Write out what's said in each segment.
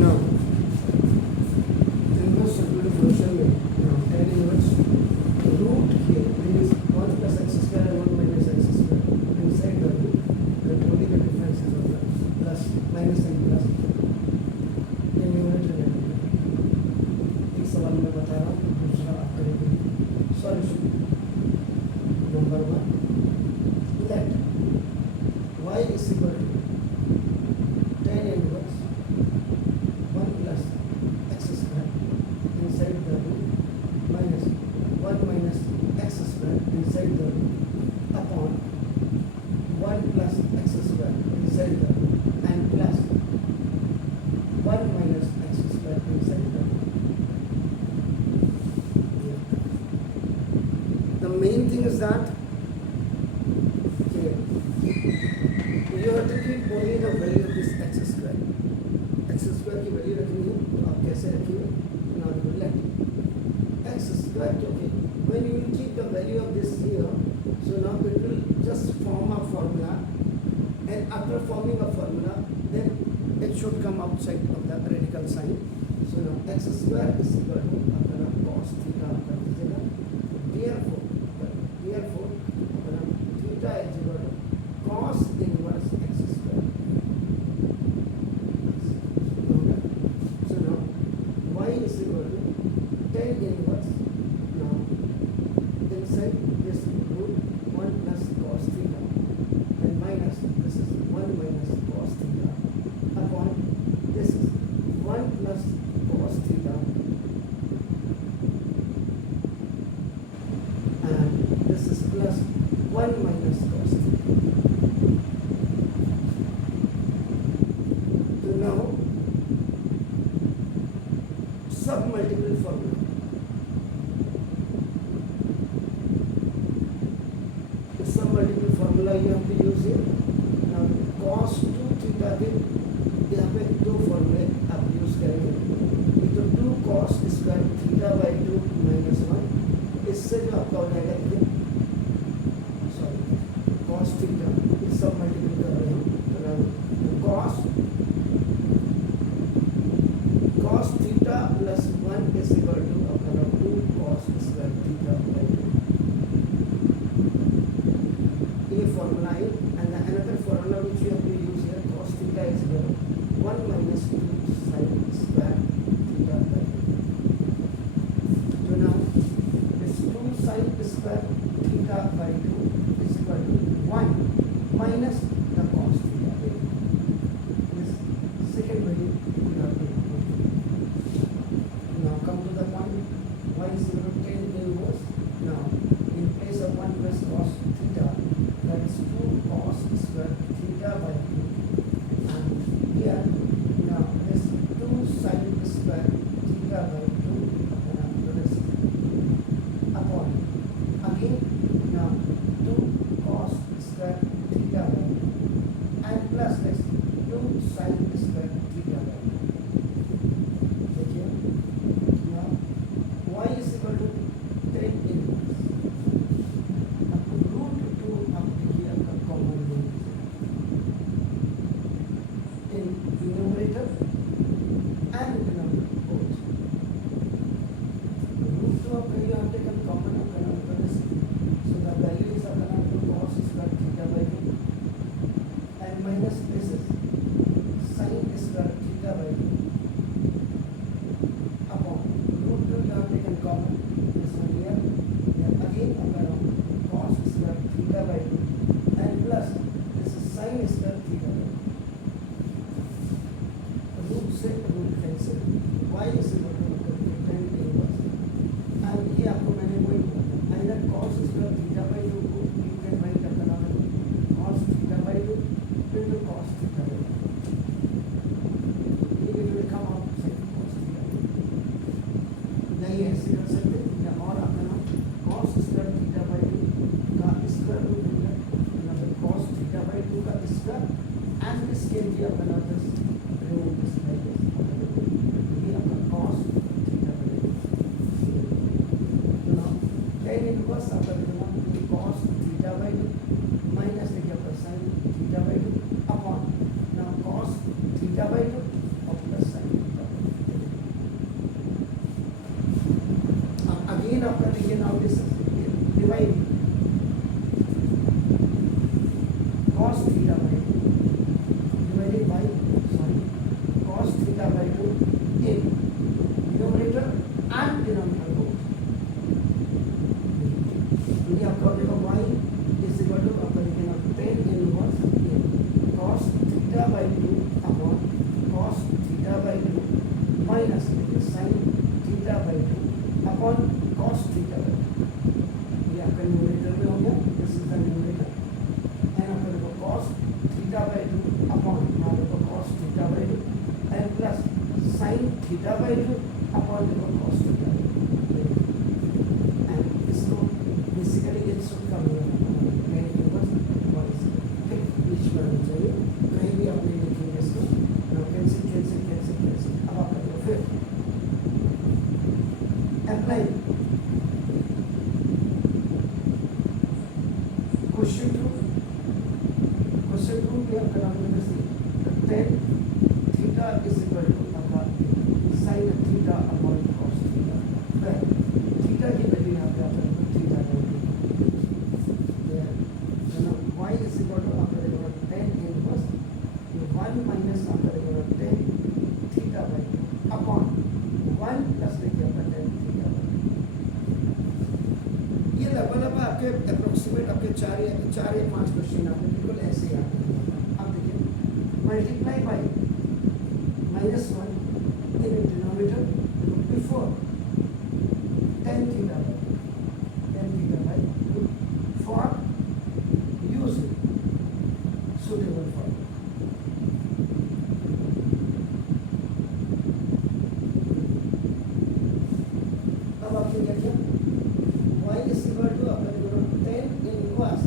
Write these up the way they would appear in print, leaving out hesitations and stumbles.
Now, inverse circular function में now tan inverse root here is 1 plus x square and 1 minus x square inside the root, controlling the differences of the plus minus and plus numerator में एक सवाल मैं बता रहा हूँ, दूसरा आप करेंगे solution. Number 1, let y is equal to tan inverse 1 plus x square inside the root minus 1 minus x square inside the root upon 1 plus x square inside the root and plus 1 minus x square inside the root. The main thing is that you have to keep only the value of this x square. X square की वैल्यू रखनी है, तो आप कैसे रखिए? Now you let x square, okay, when you will keep the value of this here, so now it will just form a formula, and after forming a formula then it should come outside of the radical sign. So now x square is equal to अपना cos theta कर दीजिएगा, therefore अपना theta is equal to cos inverse x square. So now y is equal to tan inverse, now inside this root 1 plus cos theta and minus this is 1 minus cos theta upon this is 1 plus cos theta and this is plus 1 minus cos theta. So now sub multiple formula. The sub multiple formula you have to use here. Now cos 2 theta के यहाँ पे दो फॉर्मूले आप यूज करेंगे। एक तो 2 cos square theta by 2 माइनस 1, इससे जो आपका हो जाएगा देखिए, सॉरी cos थीटा इस सब मल्टीपल कर रहे हैं, तो cos theta plus 1 is equal to अपना 2 cos स्क्वायर थीटा बाई 2। ये फॉर्मूला है, and another formula which you have to use here, cos theta is equal to 1 minus 2 sin square theta by 2. So now this 2 sin square theta by 2 is equal to 1 minus the cos theta by 2. This second value you have to put. Now come to the point, y is equal to tan inverse. Now in place of 1 plus cos theta, that is 2 cos square theta by 2. And here now this 2 sin square theta by 2 upon again now 2 cos square theta by 2 and plus this 2 sin square theta by 2. देखिए now y is equal to tan inverse, अब root 2 आप देखिए आपका कॉमन ले in numerator and denominator both. Root 2 of value have taken common of so the value is of 2 cos square theta by 2 and minus this is sin square theta by 2 upon root 2 you have taken common, this one here, then again cos square theta by 2 and plus this is sin square theta by 2. Root से root cancel, y is equal to tan inverse, and ये आपको मैंने वही बोला, either cos square theta by 2 को you can write as cos theta by 2 into cos theta by 2. ये will come out second cos theta by 2. नहीं ऐसे कर सकते या और अपना cos square theta by 2 का स्क्वायर रूट लेंगे, मतलब cos theta by 2 का square and this can be अपना this remove this like this. ये अपना cos theta by 2. Now tan inverse आपका कितना cos theta by 2 minus देखिए आपका sin theta by 2 upon now cos theta by 2 और plus sin theta minus sine theta by two upon cos theta by two. ये आपका numerator में हो गया, this is the numerator and आपका देखो cos theta by two upon मान लो cos theta by two and plus sine theta by two upon देखो cos theta by two and इसको बेसिकली ये सब का मेन इनवर्स ठीक बीच में होना चाहिए, कहीं भी आप नहीं लिखेंगे इसको, कैंसिल कैंसिल कैंसिल कैंसिल। अब आप करो फिर अप्लाई क्वेश्चन टू भी आपका नाम में से tan theta is equal to आपका sine theta upon cos theta, theta की वैल्यू यहाँ पे आपका theta y is equal to आपका देखो tan इनवर्स 1 माइनस आपका देखो tan थीटा बाई अपॉन 1 प्लस देखिए आपका tan थीटा बाई। ये लगभग आपके अप्रोक्सीमेट आपके 4 या 5 क्वेश्चन आपके बिल्कुल ऐसे ही आते हैं। अब देखिए multiply by -1 in denominator before tan theta by for using suitable formula। अब आपने क्या किया y is equal to आपका देखो tan inverse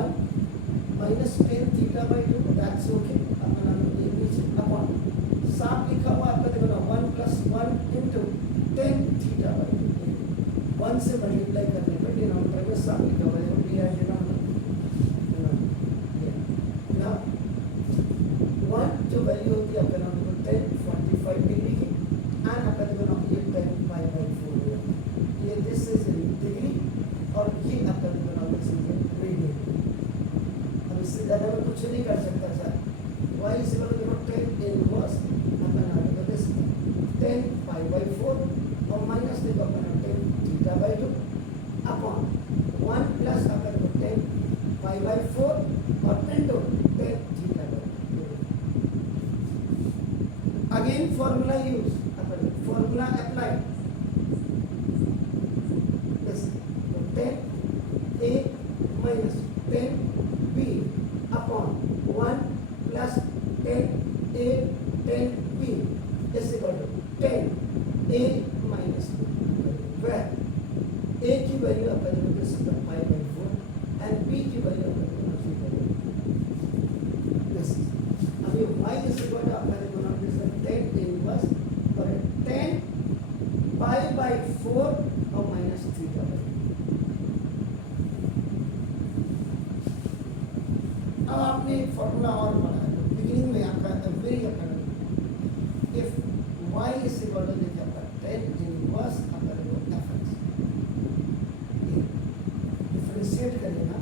1 minus tan theta by 2 that's okay, अपना नाम ये नीचे अपॉन साफ लिखा हुआ आपका देखो ना 1 plus 1 into tan थीटा बाई 2 1 से मल्टीप्लाई करने पर डिनोमिनेटर में साफ लिखा हुआ है दिया है डिनोमिनेटर जो वैल्यू होती है आपका नाम देखो 1045 डिग्री की एंड आपका देखो नाम ये 10 पाई बाई 4 है, ये दिस इज डिग्री और ये आपका देखो नाम दिस इज रेडियन। अब इससे ज़्यादा मैं कुछ नहीं कर सकता sir, y is equal to 10 inverse आपका नाम देखो दिस 10 पाई बाई 4 और माइनस देखो आपका नाम 10 थीटा बाई 2 अपॉन 1 प्लस आपका देखो 10 पाई बाई 4 और इनटू 10 theta by. Again formula use, formula applied, this 10 a minus 10 b upon 1 plus 10 a 10 b is equal to 10 a minus b, where a की वैल्यू आपका देखो दिस इज 5/4 एंड b की वैल्यू आपका देखो 3/4। दिस अब ये y इज इक्वल टू आपका देखो ना दिस 10 इनवर्स और 10 पाई बाई 4 और माइनस थीटा बाई। अब आपने एक फॉर्मूला और बनाया बिगिनिंग में आपका very according if y is equal to देखिए आपका 10 इनवर्स आपका देखो fx डिफरेंशिएट करेगा,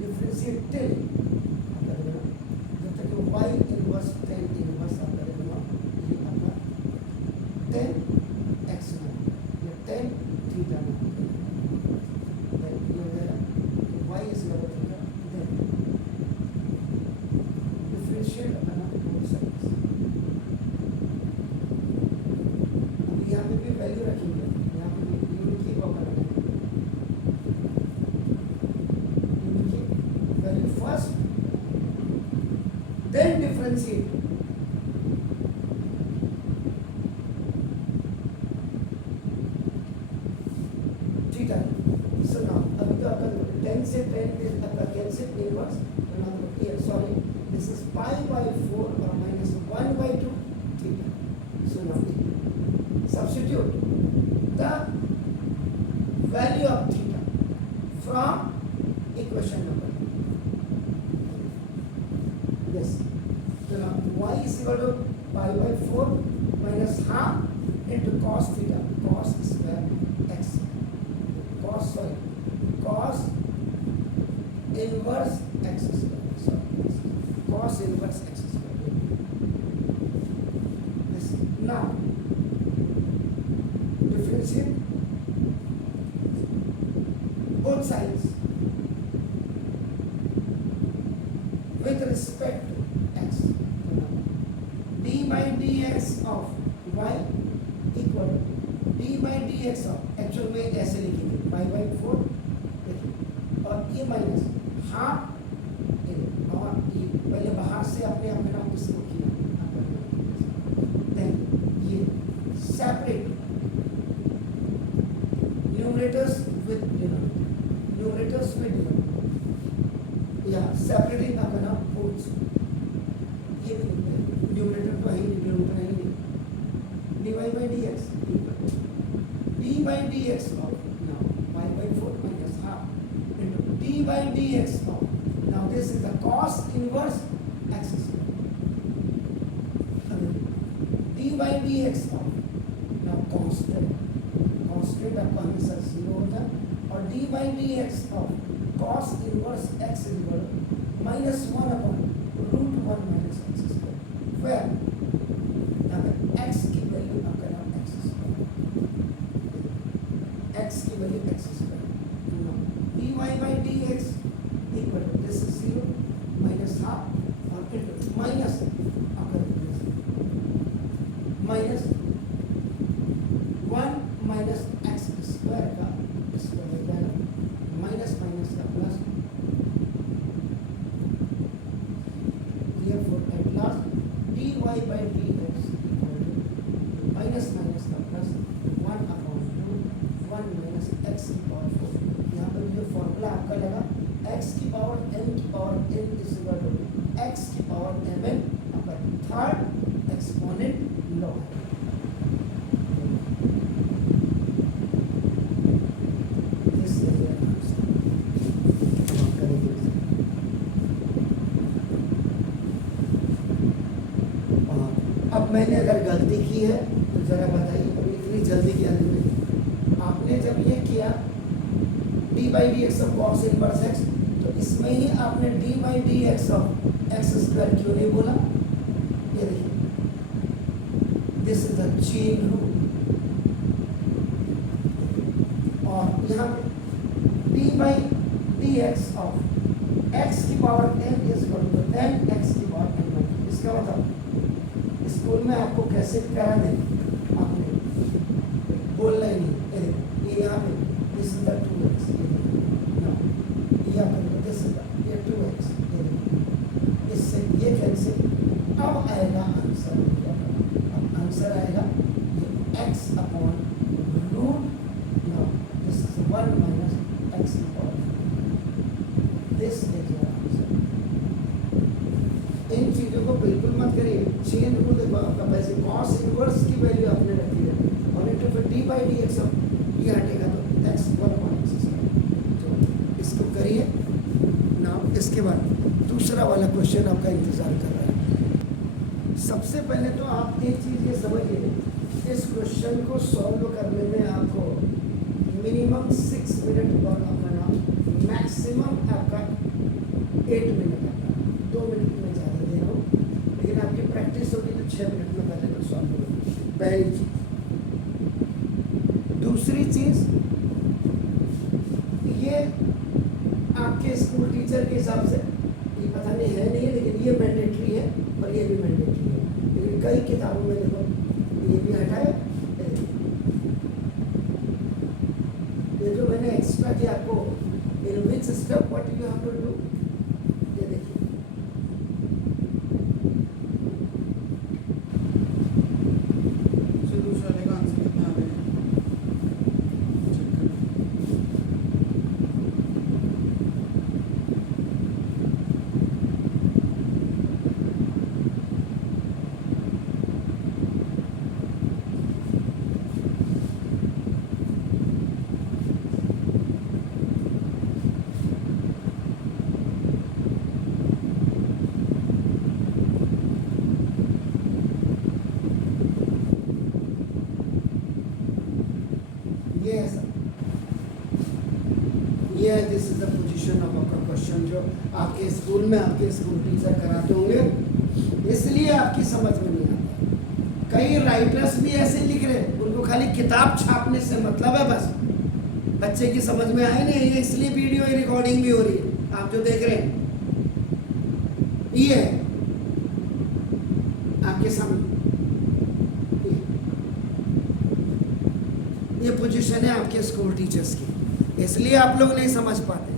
डिफरेंशिएट टिल आपका देखो जब तक y इनवर्स 10 इनवर्स आपका देखो ये आपका 10 x में या 10 थीटा में ये हो जाएगा y is equal to theta then differentiate अपना बोथ साइड्स। अब यहाँ पे भी वैल्यू रखेंगे, यहाँ पे भी यूनिट की पावर रखेंगे, यूनिट की value first then differentiate theta. So now अभी तो आपका 10 से 10 आपका cancel inverse sorry this is pi by 4 और minus 1/2 theta. So now substitute the value of theta from equation number this, so now y is equal to pi by 4 minus half into cos theta, cos square x, cos inverse x square, cos inverse x square this. Now differentiate both sides with respect to x. D by dx of y equal D by d x of, actual में ऐसे लिखेंगे y by 4 देखिए, और ये minus half, और ये पहले बाहर से अपने अपना इसको किया, देन ये separate numerators with numerators with या सेपरेटिंग अपना पोल्स, ये न्यूमरेटर तो है ही, डिनोमिनेटर है ही, dy by dx d by dx of now y by 4 minus half into d by dx of, now this is the cos inverse x square, d by dx of now constant आपका हमेशा 0 होता है, और d by dx of cos inverse x is equal to minus 1 upon root 1 minus x square, where x की value आपका नाम x की value x square, dy by dx equal to this is 0 minus half और into minus आपका minus 1 minus x square का square हो जाएगा, minus minus का plus, therefore at last dy by dx minus minus का plus 1 upon 2 1 minus x की power 4, यहाँ पर जो फॉर्मूला आपका लगा x की पावर n की power n is equal to x की पावर mn आपका थर्ड एक्सपोनेंट लॉ है। अब मैंने अगर गलती की है तो जरा बताइए, अभी इतनी जल्दी क्या नहीं, आपने जब ये किया d by d x of cos inverse x, तो इसमें ही आपने d by d x of x square क्यों नहीं बोला? ये देखिए, this is the chain rule, और यहाँ पे d by d x of x की power n is equal to tan x की पावर n, इसका मतलब स्कूल में आपको कैसे करा दें, आपने बोलना ही नहीं, ये यहाँ पे दिस इज द 2x, ये आपको दिस इज द ये 2x, इससे ये कैंसिल, अब आएगा आंसर, अब आंसर आएगा ये x upon root, no this is 1 minus x की power, this is your answer. इन चीज़ों को बिल्कुल मत करिए, चेन रूल देखो आपका वैसे cos इनवर्स की वैल्यू आपने रखी है, और इनटू फिर d बाई डी एक्स, ये हटेगा तो x 1.6, तो इसको करिए ना। इसके बाद दूसरा वाला क्वेश्चन आपका इंतज़ार कर रहा है। सबसे पहले तो आप एक चीज़ ये समझिए, इस क्वेश्चन को सॉल्व करने में आपको मिनिमम 6 मिनट और अपना नाम मैक्सिमम आपका 8 मिनट, आपका 2 मिनट में ज़्यादा दे रहा हूँ, लेकिन आपकी प्रैक्टिस होगी तो 6 मिनट में पहले तो सॉल्व होगा, पहली चीज़। दूसरी चीज़, ये आपके स्कूल टीचर के हिसाब से ये पता नहीं है नहीं है, लेकिन ये मैंडेटरी है और ये भी मैंडेटरी है, लेकिन कई किताबों में देखो ये भी हटाए, ये जो मैंने एक्स्ट्रा किया आपको, in which step what you have to do, ये देखिए, ये है, this is the position of आपका क्वेश्चन जो आपके स्कूल में आपके स्कूल टीचर कराते होंगे, इसलिए आपकी समझ में नहीं आता। कई राइटर्स भी ऐसे लिख रहे हैं, उनको खाली किताब छापने से मतलब है, बस बच्चे की समझ में आए नहीं, ये इसलिए वीडियो रिकॉर्डिंग भी हो रही है, आप जो देख रहे हैं ये आपके सामने ये पोजीशन है आपके स्कूल टीचर्स की, इसलिए आप लोग नहीं समझ पाते।